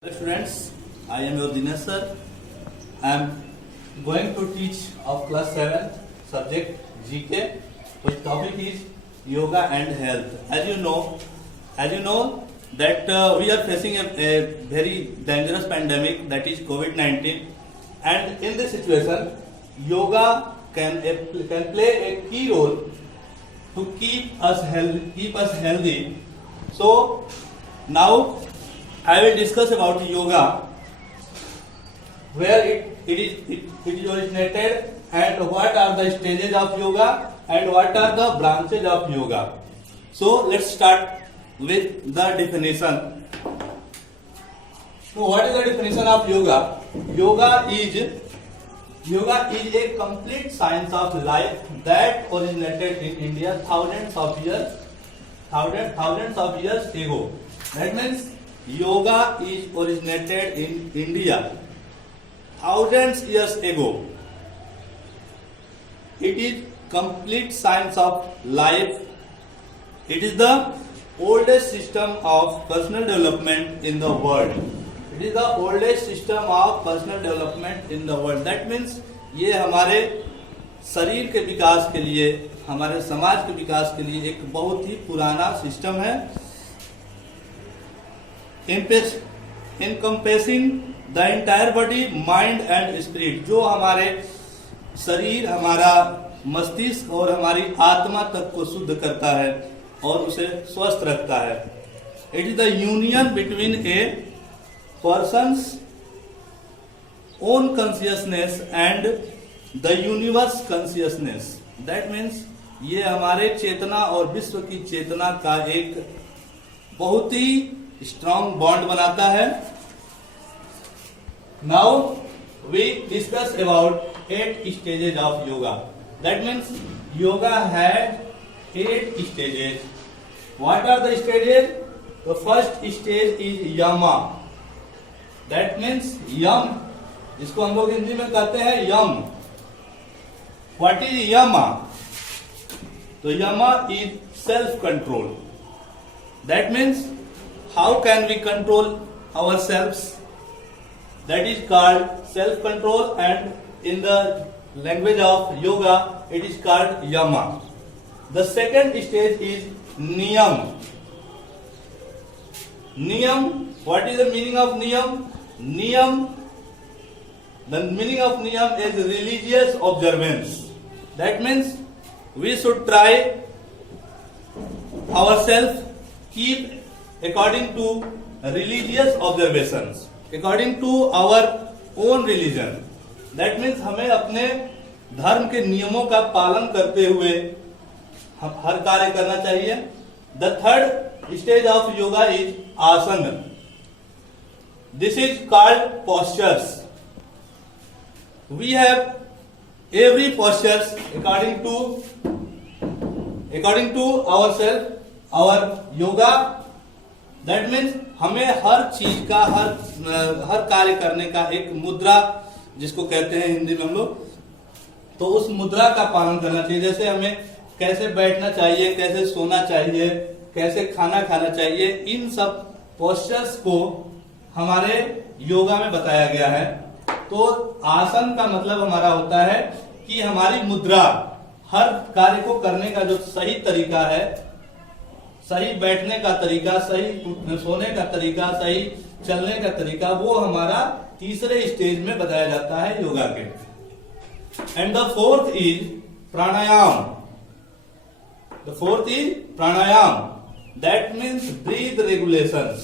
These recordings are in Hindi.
Hello students, I am your Dinesh sir. I am going to teach of class 7 subject GK, which topic is yoga and health. As you know that we are facing a very dangerous pandemic, that is COVID-19, and in this situation, yoga can play a key role to keep us healthy. So now I will discuss about yoga, where it is originated, and what are the stages of yoga and what are the branches of yoga. So let's start with the definition. So what is the definition of yoga? Yoga is a complete science of life that originated in India thousands of years ago. That means yoga is originated in India thousands years ago. It is complete science of life. It is the oldest system of personal development in the world. It is the oldest system of personal development in the world. That means ये हमारे शरीर के विकास के लिए, हमारे समाज के विकास के लिए एक बहुत ही पुराना सिस्टम है, encompassing the entire body, mind and spirit. जो हमारे शरीर, हमारा मस्तिष्क और हमारी आत्मा तक को शुद्ध करता है और उसे स्वस्थ रखता है. It is the union between a person's own consciousness and the universe consciousness. That means ये हमारे चेतना और विश्व की चेतना का एक बहुत ही स्ट्रॉन्ग बॉन्ड बनाता है. Now we discuss about 8 stages of yoga. That means yoga had 8 stages. What are the stages? The first stage is yama. That means yam, जिसको हम लोग हिंदी में कहते हैं यम. व्हाट इज यमा? तो यमा is self control. That means how can we control ourselves? That is called self control, and in the language of yoga it is called yama. The second stage is niyam. Niyam, what is the meaning of niyam? The meaning of niyam is religious observance. That means we should try ourselves keep according to religious observations, according to our own religion. That means हमें अपने धर्म के नियमों का पालन करते हुए हर कार्य करना चाहिए. The third stage of yoga is asana. This is called postures. We have every postures according to ourselves, our yoga. That means हमें हर चीज का हर कार्य करने का एक मुद्रा, जिसको कहते हैं हिंदी में हम लोग, तो उस मुद्रा का पालन करना चाहिए. जैसे हमें कैसे बैठना चाहिए, कैसे सोना चाहिए, कैसे खाना खाना चाहिए, इन सब पोस्चर्स को हमारे योगा में बताया गया है. तो आसन का मतलब हमारा होता है कि हमारी मुद्रा, हर कार्य को करने का जो सही तरीका है, सही बैठने का तरीका, सही सोने का तरीका, सही चलने का तरीका, वो हमारा तीसरे स्टेज में बताया जाता है योगा के. And the fourth is pranayama. That means breath regulations.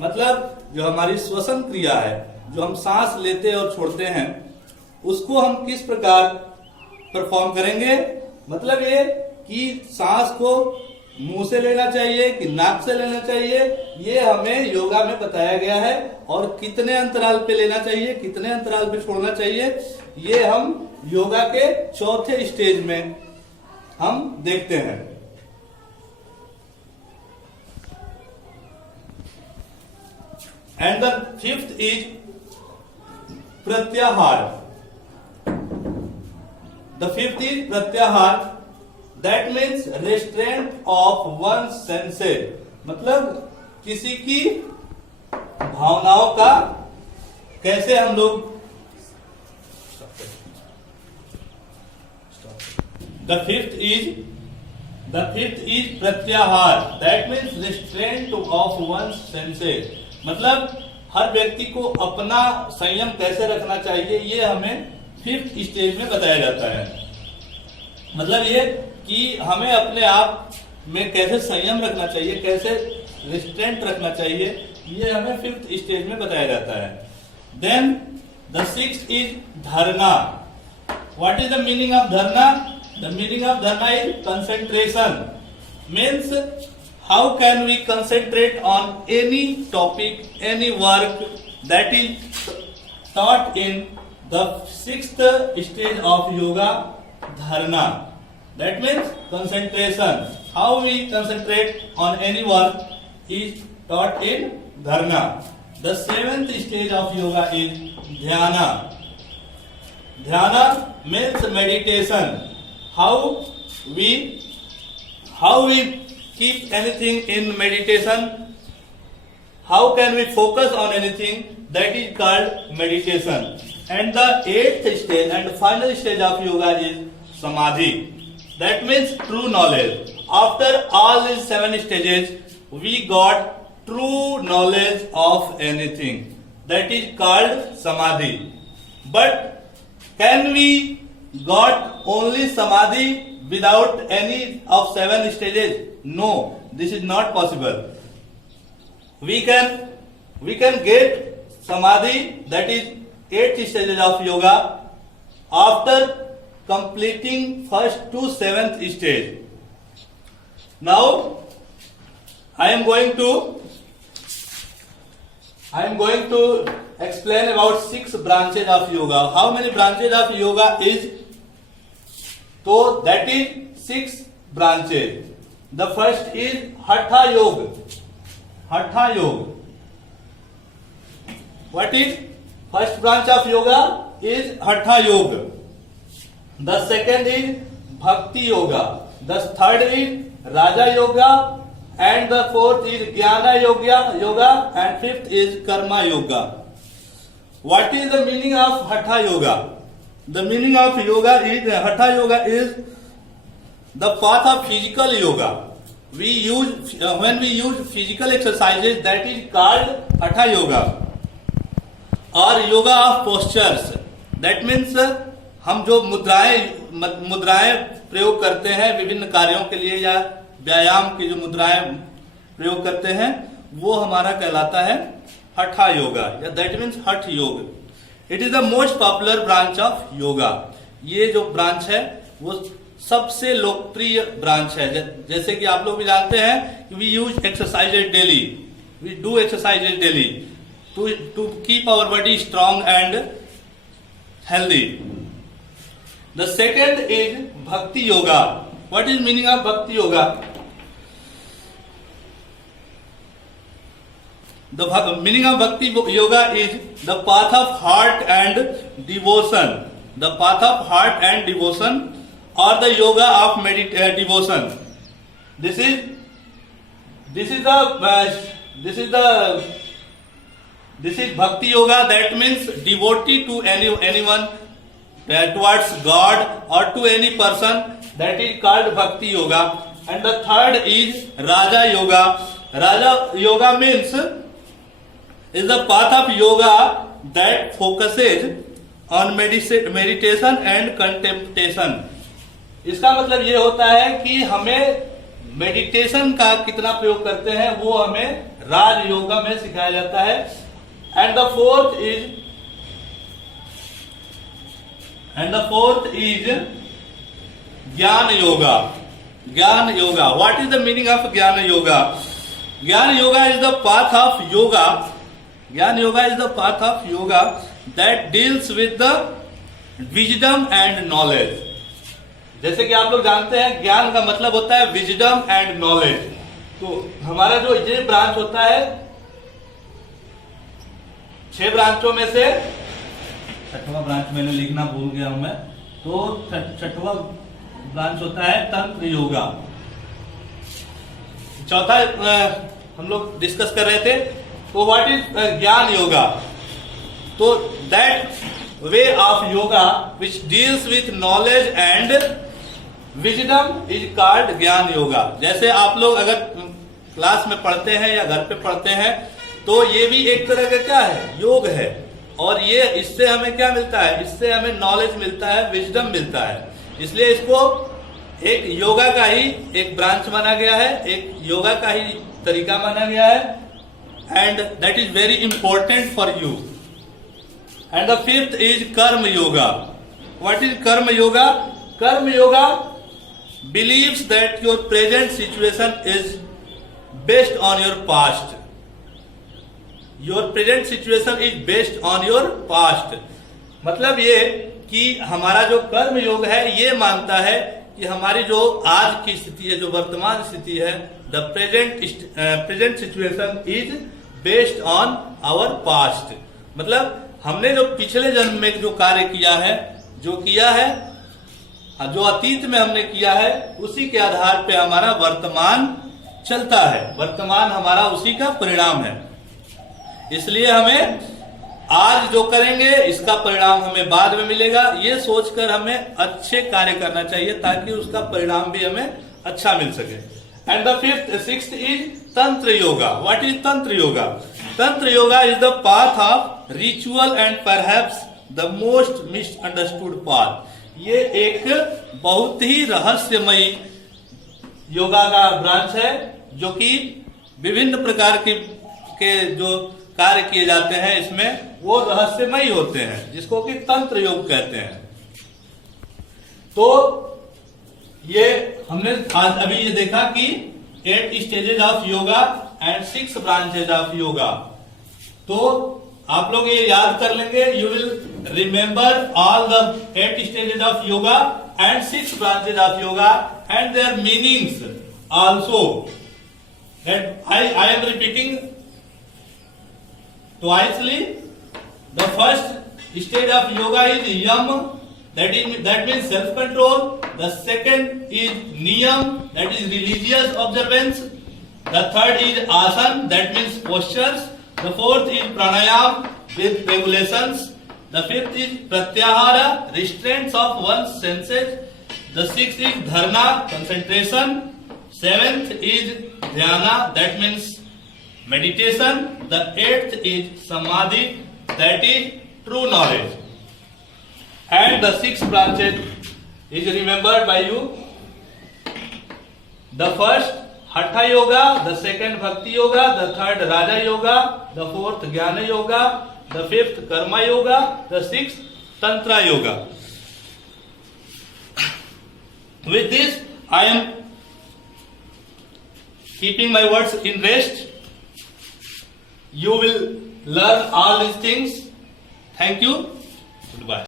मतलब जो हमारी श्वसन क्रिया है, जो हम सांस लेते और छोड़ते हैं, उसको हम किस प्रकार परफॉर्म करेंगे. मतलब ये कि सांस को मुंह से लेना चाहिए कि नाक से लेना चाहिए, ये हमें योगा में बताया गया है. और कितने अंतराल पे लेना चाहिए, कितने अंतराल पे छोड़ना चाहिए, ये हम योगा के चौथे स्टेज में हम देखते हैं. एंड द फिफ्थ इज प्रत्याहार. That means restraint of one's senses. मतलब किसी की भावनाओं का कैसे हम लोग The fifth is प्रत्याहार, that means restraint of one's senses. मतलब हर व्यक्ति को अपना संयम कैसे रखना चाहिए, ये हमें फिफ्थ स्टेज में बताया जाता है। मतलब ये कि हमें अपने आप में कैसे संयम रखना चाहिए, कैसे रिस्ट्रेंट रखना चाहिए, ये हमें फिफ्थ स्टेज में बताया जाता है। देन द सिक्स्थ इज धरना। What is the meaning of धरना? The meaning of dharna is concentration. Means how can we concentrate on any topic, any work that is taught in the sixth stage of yoga, dharna. That means concentration. How we concentrate on any work is taught in dharna. The seventh stage of yoga is dhyana. Dhyana means meditation. How we keep anything in meditation, how can we focus on anything, that is called meditation. And the eighth stage and final stage of yoga is samadhi. That means true knowledge. After all these 7 stages, we got true knowledge of anything, that is called samadhi. But can we got only samadhi without any of 7 stages? No, this is not possible. We can get samadhi, that is 8 stages of yoga, after completing first to 7th stage. Now I am going to explain about 6 branches of yoga. How many branches of yoga is? So that is 6 branches. The first is Hatha Yoga. Hatha Yoga. What is first branch of yoga? Is Hatha Yoga. The second is Bhakti Yoga. The third is Raja Yoga. And the fourth is Jnana Yoga. And fifth is Karma Yoga. What is the meaning of Hatha Yoga? The meaning of yoga is, Hatha Yoga is the path of physical yoga. We use, when we use physical exercises, that is called Hatha Yoga. Or yoga of postures. That means हम जो मुद्राएं प्रयोग करते हैं विभिन्न कार्यों के लिए, या व्यायाम की जो मुद्राएं प्रयोग करते हैं, वो हमारा कहलाता है हठा योगा, या दैट मीन्स हठ योग। It is the most popular branch of yoga. ये जो ब्रांच है वो सबसे लोकप्रिय ब्रांच है। जैसे कि आप लोग भी जानते हैं कि we use exercises daily, we do exercises daily to keep our body strong and healthy. The second is Bhakti yoga. What is meaning of Bhakti yoga? The meaning of Bhakti Yoga is the path of heart and devotion. The path of heart and devotion, or the yoga of devotion. This is Bhakti Yoga. That means devotee to anyone, towards God or to any person. That is called Bhakti Yoga. And the third is Raja Yoga. Raja Yoga means is the path of yoga that focuses on meditation and contemplation. इसका मतलब ये होता है कि हमें मेडिटेशन का कितना प्रयोग करते हैं वो हमें राज योगा में सिखाया जाता है। एंड द फोर्थ इज ज्ञान योगा। ज्ञान yoga, what is the meaning of ज्ञान योगा? ज्ञान yoga is the path of yoga. Jnana Yoga is the path of yoga that deals with the wisdom and knowledge. जैसे कि आप लोग जानते हैं ज्ञान का मतलब होता है विजडम एंड नॉलेज। तो हमारा जो ये ब्रांच होता है 6 ब्रांचों में से 6वां ब्रांच मैंने लिखना भूल गया हूं मैं, तो 6वां ब्रांच होता है तंत्र योगा। चौथा हम लोग डिस्कस कर रहे थे तो व्हाट इज ज्ञान योगा? तो that way of yoga which deals with knowledge and wisdom is called ज्ञान योगा। जैसे आप लोग अगर क्लास में पढ़ते हैं या घर पे पढ़ते हैं तो ये भी एक तरह का क्या है, योग है। और ये इससे हमें क्या मिलता है, इससे हमें नॉलेज मिलता है, विजडम मिलता है। इसलिए इसको एक योगा का ही एक ब्रांच माना गया है, एक योगा का ही तरीका माना गया है। And that is very important for you. And the fifth is कर्म योगा। व्हाट इज कर्म योगा? कर्म yoga believes that your present situation is based on your past. Your present situation is based on your past. मतलब ये कि हमारा जो कर्म योग है ये मानता है कि हमारी जो आज की स्थिति है, जो वर्तमान स्थिति है, the present situation is based on our past. मतलब हमने जो पिछले जन्म में जो कार्य किया है, जो किया है, जो अतीत में हमने किया है, उसी के आधार पे हमारा वर्तमान चलता है। वर्तमान हमारा उसी का परिणाम है। इसलिए हमें आज जो करेंगे इसका परिणाम हमें बाद में मिलेगा, ये सोचकर हमें अच्छे कार्य करना चाहिए ताकि उसका परिणाम भी हमें अच्छा मिल सके। एंड द सिक्स्थ इज तंत्र योगा। व्हाट इज तंत्र योगा? तंत्र yoga is the path of ritual and perhaps the most misunderstood path. ये एक बहुत ही रहस्यमयी योगा का ब्रांच है, जो कि विभिन्न प्रकार के जो कार्य किए जाते हैं इसमें वो रहस्यमयी होते हैं, जिसको कि तंत्र योग कहते हैं। तो ये हमने आज अभी ये देखा कि 8 stages of yoga and 6 branches of yoga. तो आप लोग ये याद कर लेंगे। You will remember all the 8 stages of yoga and 6 branches of yoga and their meanings also. That I am repeating twicely. The first stage of yoga is yam, that means self-control. The second is niyam, that is religious observance. The third is asan, that means postures. The fourth is pranayam with regulations. The fifth is pratyahara, restraints of one's senses. The sixth is dharana, concentration. Seventh is dhyana, that means meditation. The eighth is samadhi, that is true knowledge. And the 6 branches is remembered by you. The first hatha yoga, the second bhakti yoga, the third raja yoga, the fourth jnana yoga, the fifth karma yoga, the sixth tantra yoga. With this I am keeping my words in rest. You will learn all these things. Thank you. Goodbye.